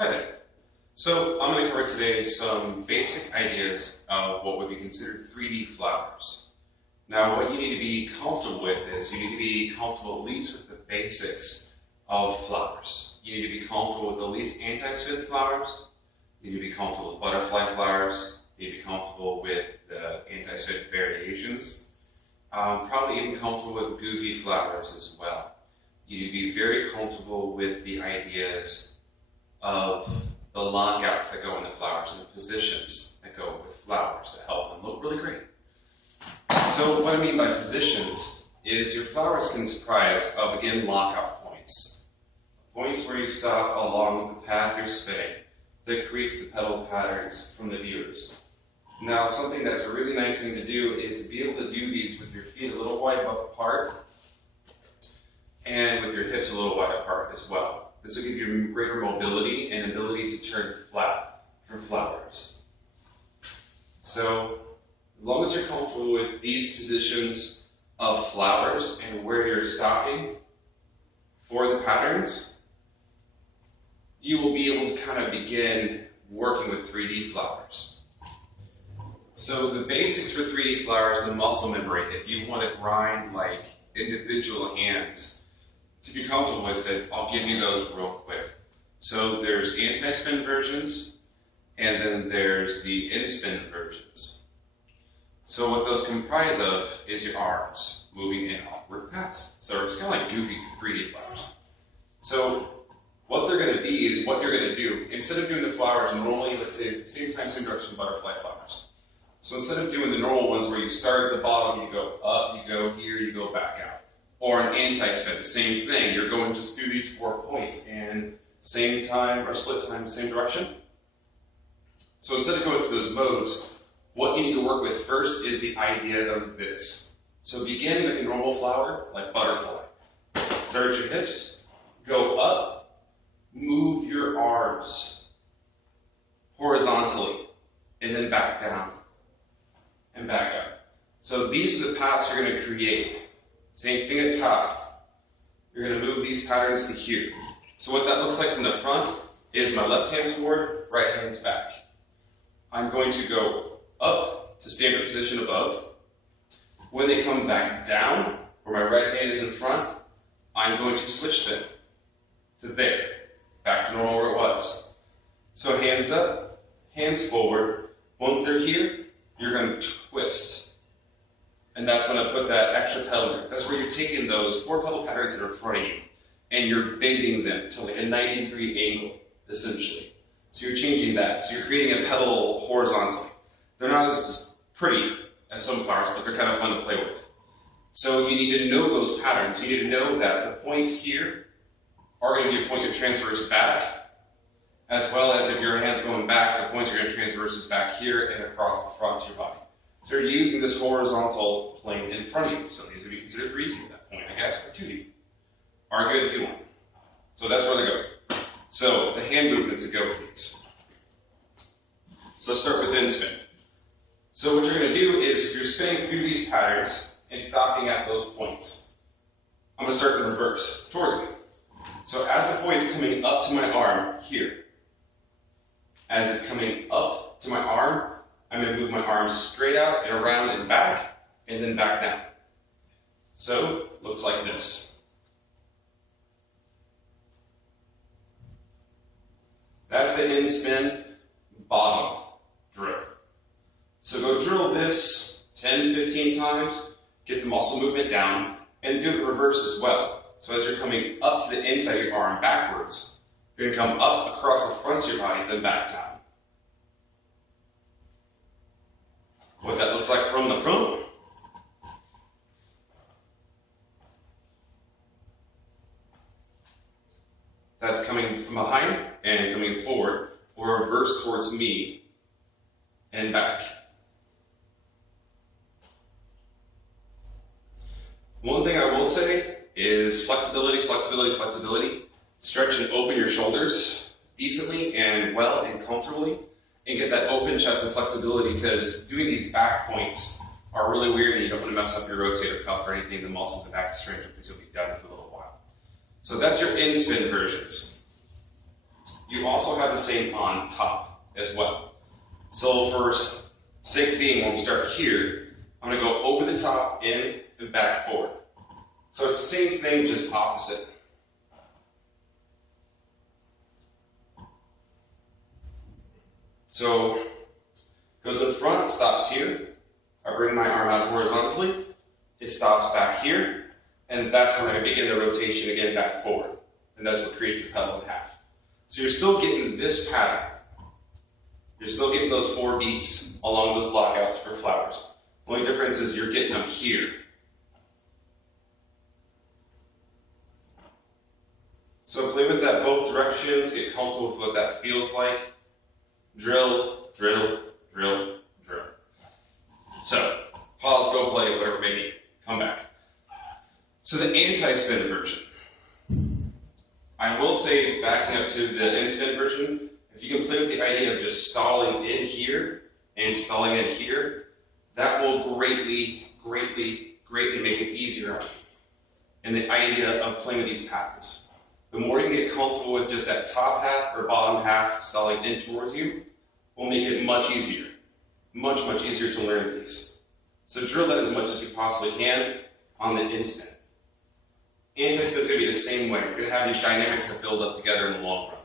Hi there. So I'm going to cover today some basic ideas of what would be considered 3D flowers. Now what you need to be comfortable with is you need to be comfortable at least with the basics of flowers. You need to be comfortable with at least anti-spin flowers. You need to be comfortable with butterfly flowers. You need to be comfortable with the anti-spin variations. Probably even comfortable with goofy flowers as well. You need to be very comfortable with the ideas of the lockouts that go in the flowers and the positions that go with flowers that help them look really great. So what I mean by positions is your flowers can comprise of, again, lockout points. Points where you stop along the path you're spinning that creates the petal patterns from the viewers. Now something that's a really nice thing to do is to be able to do these with your feet a little wide apart and with your hips a little wide apart as well. This will give you greater mobility and ability to turn flat for flowers. So, as long as you're comfortable with these positions of flowers and where you're stopping for the patterns, you will be able to kind of begin working with 3D flowers. So the basics for 3D flowers, the muscle memory, if you want to grind like individual hands, to be comfortable with it, I'll give you those real quick. So there's anti-spin versions, and then there's the in-spin versions. So what those comprise of is your arms moving in awkward paths. So it's kind of like goofy 3D flowers. So what they're going to be is what you're going to do. Instead of doing the flowers normally, let's say same time, same direction, butterfly flowers. So instead of doing the normal ones where you start at the bottom, you go up, you go here, you go back out. Or an anti-spin, the same thing. You're going just through these 4 points in same time or split time, same direction. So instead of going through those modes, what you need to work with first is the idea of this. So begin like a normal flower, like butterfly. Start at your hips, go up, move your arms horizontally, and then back down and back up. So these are the paths you're going to create. Same thing at top. You're going to move these patterns to here. So what that looks like from the front is my left hand's forward, right hand's back. I'm going to go up to standard position above. When they come back down, where my right hand is in front, I'm going to switch them to there, back to normal where it was. So hands up, hands forward. Once they're here, you're going to twist. And that's going to put that extra petal there. That's where you're taking those 4 petal patterns that are in front of you and you're bending them to like a 90-degree angle, essentially. So you're changing that. So you're creating a petal horizontally. They're not as pretty as some flowers, but they're kind of fun to play with. So you need to know those patterns. You need to know that the points here are going to be a point you transverse back, as well as if your hand's going back, the points are going to transverse back here and across the front of your body. So you're using this horizontal plane in front of you. So these would be considered 3D at that point, I guess, or 2D. Argue it if you want. So that's where they go. So the hand movements that go with these. So let's start with in-spin. So what you're going to do is you're spinning through these patterns and stopping at those points. I'm going to start in reverse, towards me. So as the point's coming up to my arm, here. As it's coming up to my arm, I'm going to move my arms straight out and around and back, and then back down. So, looks like this. That's the in-spin bottom drill. So go drill this 10, 15 times, get the muscle movement down, and do it reverse as well. So as you're coming up to the inside of your arm backwards, you're going to come up across the front of your body, then back down. What that looks like from the front. That's coming from behind and coming forward, or reverse towards me and back. One thing I will say is flexibility, flexibility, flexibility. Stretch and open your shoulders decently and well and comfortably. And get that open chest and flexibility, because doing these back points are really weird and you don't want to mess up your rotator cuff or anything, the muscles in the back of the stranger, because you'll be done for a little while. So that's your in-spin versions. You also have the same on top as well. So for sake of being, when we start here, I'm going to go over the top, in, and back, forward. So it's the same thing, just opposite. So goes in front, stops here. I bring my arm out horizontally. It stops back here. And that's when I begin the rotation again back forward. And that's what creates the pedal in half. So you're still getting this pattern. You're still getting those 4 beats along those lockouts for flowers. The only difference is you're getting them here. So play with that both directions, get comfortable with what that feels like. Drill, drill, drill, drill. So, pause, go play, whatever, maybe come back. So the anti-spin version. I will say, backing up to the in-spin version, if you can play with the idea of just stalling in here and stalling in here, that will greatly, greatly, greatly make it easier on you. And the idea of playing with these patterns. The more you can get comfortable with just that top half or bottom half stalling in towards you, will make it much easier. Much, much easier to learn these. So drill that as much as you possibly can on the in-spin. Anti-spin is going to be the same way. You're going to have these dynamics that build up together in the long run.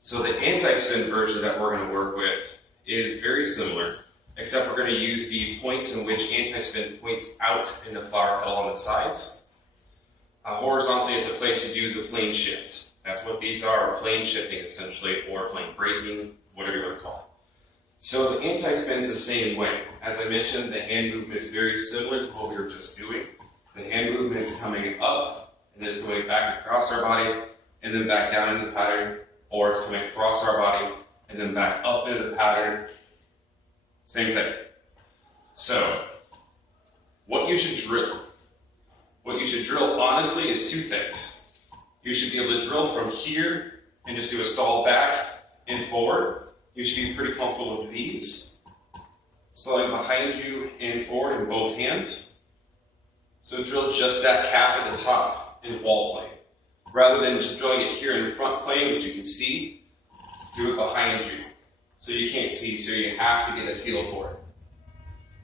So the anti-spin version that we're going to work with is very similar, except we're going to use the points in which anti-spin points out in the flower petal on the sides. Horizontally, it's a place to do the plane shift. That's what these are, plane shifting essentially, or plane braking, whatever you want to call it. So the anti-spin is the same way. As I mentioned, the hand movement is very similar to what we were just doing. The hand movement is coming up, and it's going back across our body, and then back down into the pattern, or it's coming across our body, and then back up into the pattern. Same thing. So, what you should drill. What you should drill, honestly, is 2 things. You should be able to drill from here, and just do a stall back and forward. You should be pretty comfortable with these. Stalling behind you and forward in both hands. So drill just that cap at the top in wall plane. Rather than just drilling it here in the front plane, which you can see, do it behind you. So you can't see, so you have to get a feel for it.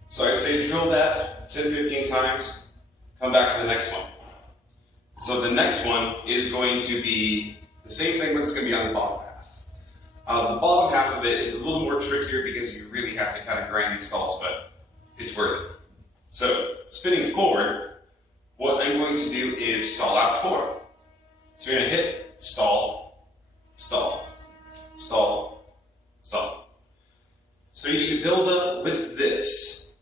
So I'd say drill that 10-15 times, come back to the next one. So the next one is going to be the same thing, but it's going to be on the bottom half. The bottom half of it is a little more trickier because you really have to kind of grind these stalls, but it's worth it. So spinning forward, what I'm going to do is stall out forward. So you're going to hit, stall, stall, stall, stall. So you need to build up with this.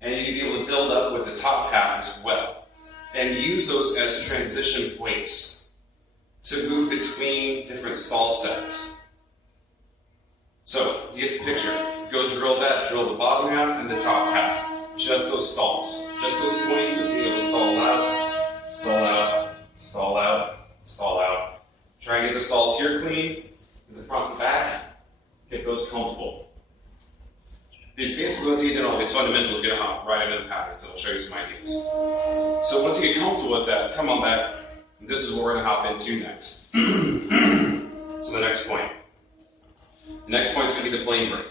And you need to be able to build up with the top half as well. And use those as transition points to move between different stall sets. So, you get the picture. Go drill that, drill the bottom half and the top half. Just those stalls. Just those points of being able to stall out, stall out, stall out, stall out. Try and get the stalls here clean, in the front and back, get those comfortable. Because basically once you get done all these fundamentals, you're going to hop right into the patterns. I'll show you some ideas. So once you get comfortable with that, come on back. This is what we're going to hop into next. So the next point. The next point is going to be the plane break.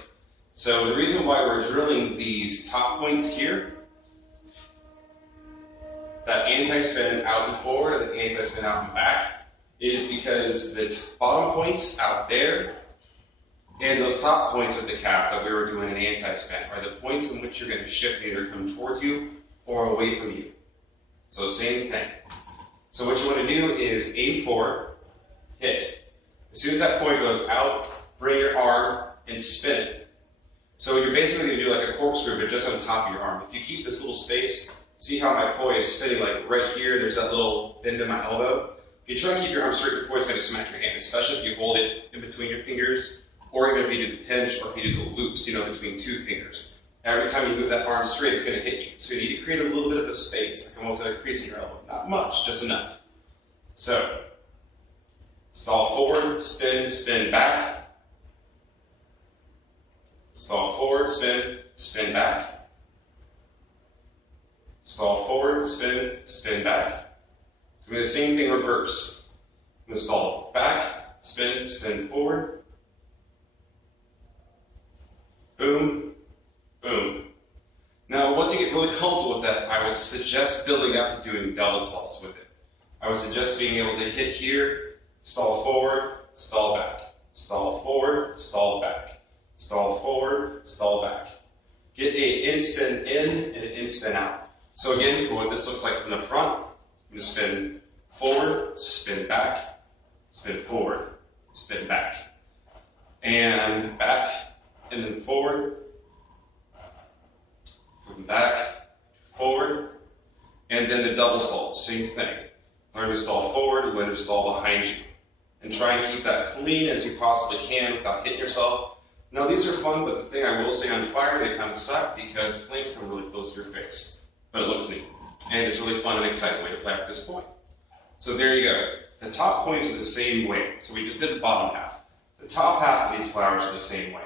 So the reason why we're drilling these top points here, that anti-spin out and forward and the anti-spin out and back, is because the bottom points out there and those top points with the cap that we were doing an anti-spin are the points in which you're going to shift either come towards you or away from you. So same thing. So what you want to do is aim forward, hit. As soon as that point goes out, bring your arm and spin it. So you're basically going to do like a corkscrew, but just on top of your arm. If you keep this little space, see how my poi is spinning like right here, there's that little bend in my elbow. If you try to keep your arm straight, your poi is going to smack your hand, especially if you hold it in between your fingers, or even if you do the pinch, or if you do the loops, between 2 fingers. Every time you move that arm straight, it's going to hit you. So you need to create a little bit of a space, like almost like a crease in your elbow. Not much, just enough. So, stall forward, spin, spin back. Stall forward, spin, spin back. Stall forward, spin, spin back. So I'm going to do the same thing reverse. I'm going to stall back, spin, spin forward, boom, boom. Now, once you get really comfortable with that, I would suggest building up to doing double stalls with it. I would suggest being able to hit here, stall forward, stall back, stall forward, stall back, stall forward, stall back. Get a in spin in and an in spin out. So again, for what this looks like from the front, I'm going to spin forward, spin back, spin forward, spin back, and back, and then forward, back, forward, and then the double stall, same thing. Learn to stall forward, learn to stall behind you. And try and keep that clean as you possibly can without hitting yourself. Now these are fun, but the thing I will say on fire, they kind of suck because the flames come really close to your face. But it looks neat. And it's a really fun and exciting way to play up this point. So there you go. The top points are the same way. So we just did the bottom half. The top half of these flowers are the same way.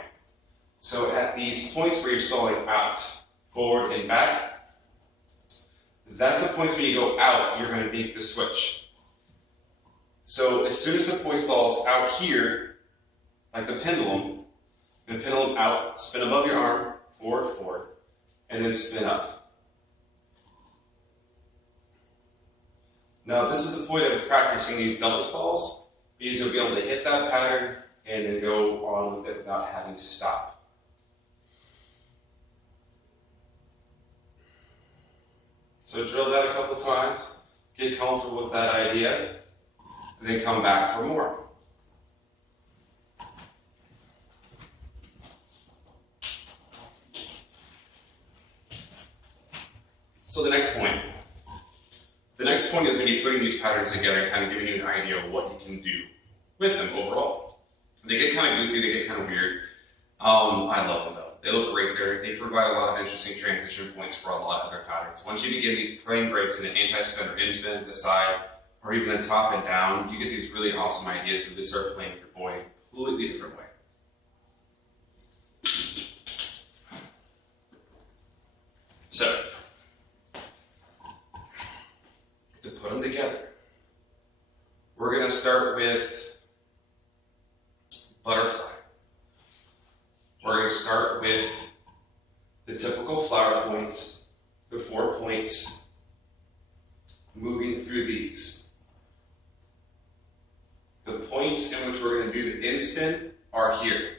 So at these points where you're stalling out, forward and back, that's the points when you go out, you're going to make the switch. So as soon as the point stalls out here, like the pendulum out, spin above your arm, forward, forward, and then spin up. Now this is the point of practicing these double stalls, because you'll be able to hit that pattern and then go on with it without having to stop. So drill that a couple times, get comfortable with that idea, and then come back for more. So the next point. The next point is going to be putting these patterns together and kind of giving you an idea of what you can do with them overall. They get kind of goofy, they get kind of weird. I love them though. They look great there. They provide a lot of interesting transition points for a lot of other patterns. Once you begin these plane breaks in an anti-spin or in-spin at the side, or even the top and down, you get these really awesome ideas where they start playing with your boy in a completely different way. So, to put them together, we're going to start with butterfly. We're going to start with the typical flower points, the 4 points, moving through these. The points in which we're going to do the in-spin are here.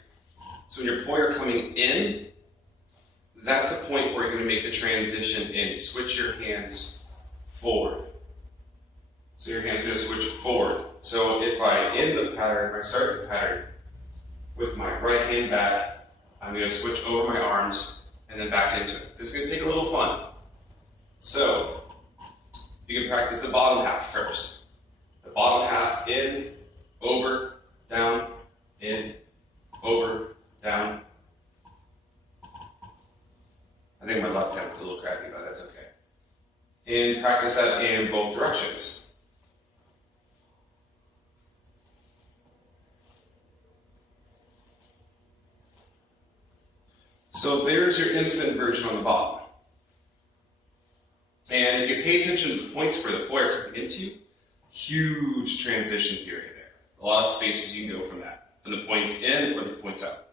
So when your pointer coming in, that's the point where you're going to make the transition in. Switch your hands forward. So your hand's going to switch forward. So if I end the pattern, I start the pattern with my right hand back, I'm going to switch over my arms and then back into it. This is going to take a little fun. So you can practice the bottom half first. The bottom half in, over, down, in, over, down. I think my left hand was a little crappy, but that's okay. And practice that in both directions. So there's your in-spin version on the bottom. And if you pay attention to the points where the pointer coming into, huge transition period there. A lot of spaces you can go from that. From the points in or the points out.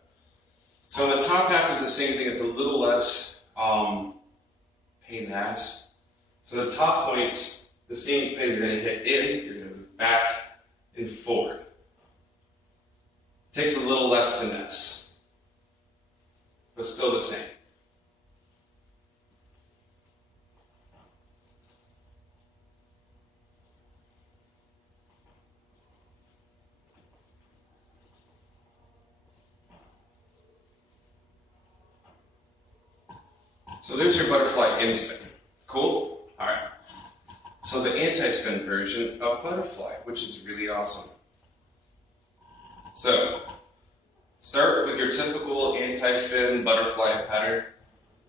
So the top half is the same thing. It's a little less pain in the ass. So the top points, the same thing. You're going to hit in, you're going to move back and forward. It takes a little less finesse, but still the same. So there's your butterfly in-spin. Cool? Alright. So the anti-spin version of butterfly, which is really awesome. So, start with your typical anti-spin butterfly pattern.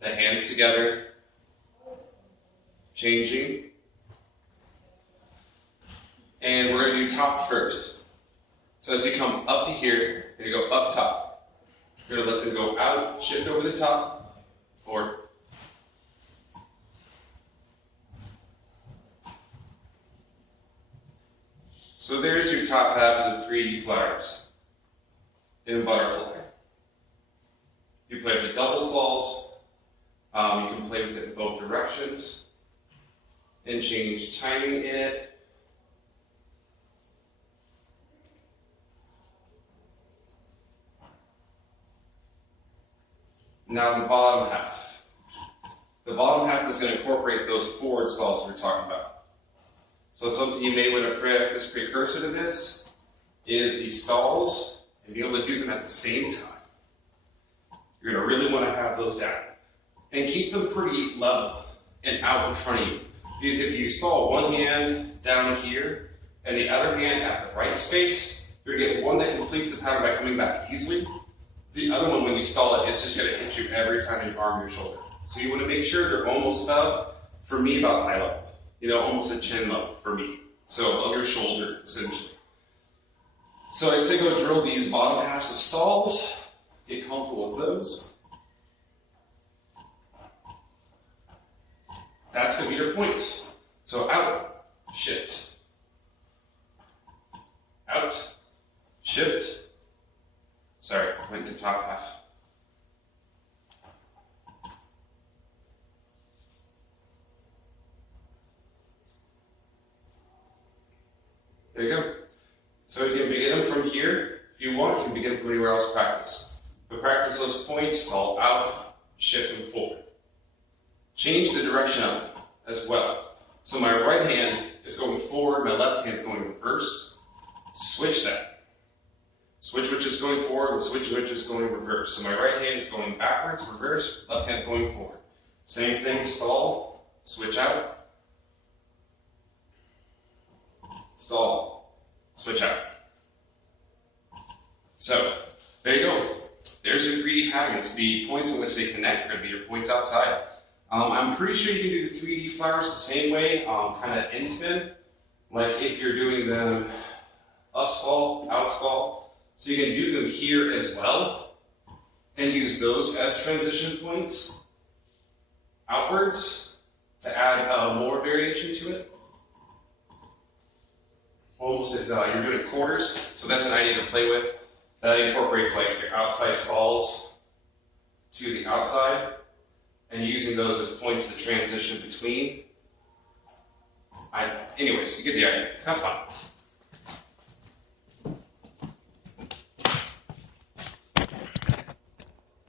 The hands together. Changing. And we're going to do top first. So as you come up to here, you're going to go up top. You're going to let them go out, shift over the top, forward. So there's your top half of the 3D flowers in butterfly. You play with the double stalls. You can play with it in both directions and change timing in it. Now the bottom half. The bottom half is going to incorporate those forward stalls we were talking about. So something you may want to practice precursor to this is these stalls and be able to do them at the same time. You're going to really want to have those down. And keep them pretty level and out in front of you. Because if you stall one hand down here and the other hand at the right space, you're going to get one that completes the pattern by coming back easily. The other one, when you stall it, it's just going to hit you every time you arm your shoulder. So you want to make sure they're almost about, for me, about eye level. You know, almost a chin level for me. So on your shoulder, essentially. So I'd say go drill these bottom halves of stalls. Get comfortable with those. That's going to be your points. So out, shift. Out, shift. Sorry, went to top half. There you go. So you can begin them from here. If you want, you can begin from anywhere else practice. But practice those points, stall out, shift them forward. Change the direction of it as well. So my right hand is going forward, my left hand is going reverse. Switch that. Switch which is going forward, and switch which is going reverse. So my right hand is going backwards, reverse, left hand going forward. Same thing, stall, switch out. Stall, switch out. So, there you go. There's your 3D patterns. The points in which they connect are going to be your points outside. I'm pretty sure you can do the 3D flowers the same way, kind of in spin. Like if you're doing them up stall, out stall. So you can do them here as well, and use those as transition points outwards to add more variation to it. Almost if you're doing quarters, so that's an idea to play with. That incorporates like your outside stalls to the outside, and using those as points to transition between. Anyways, you get the idea. Have fun.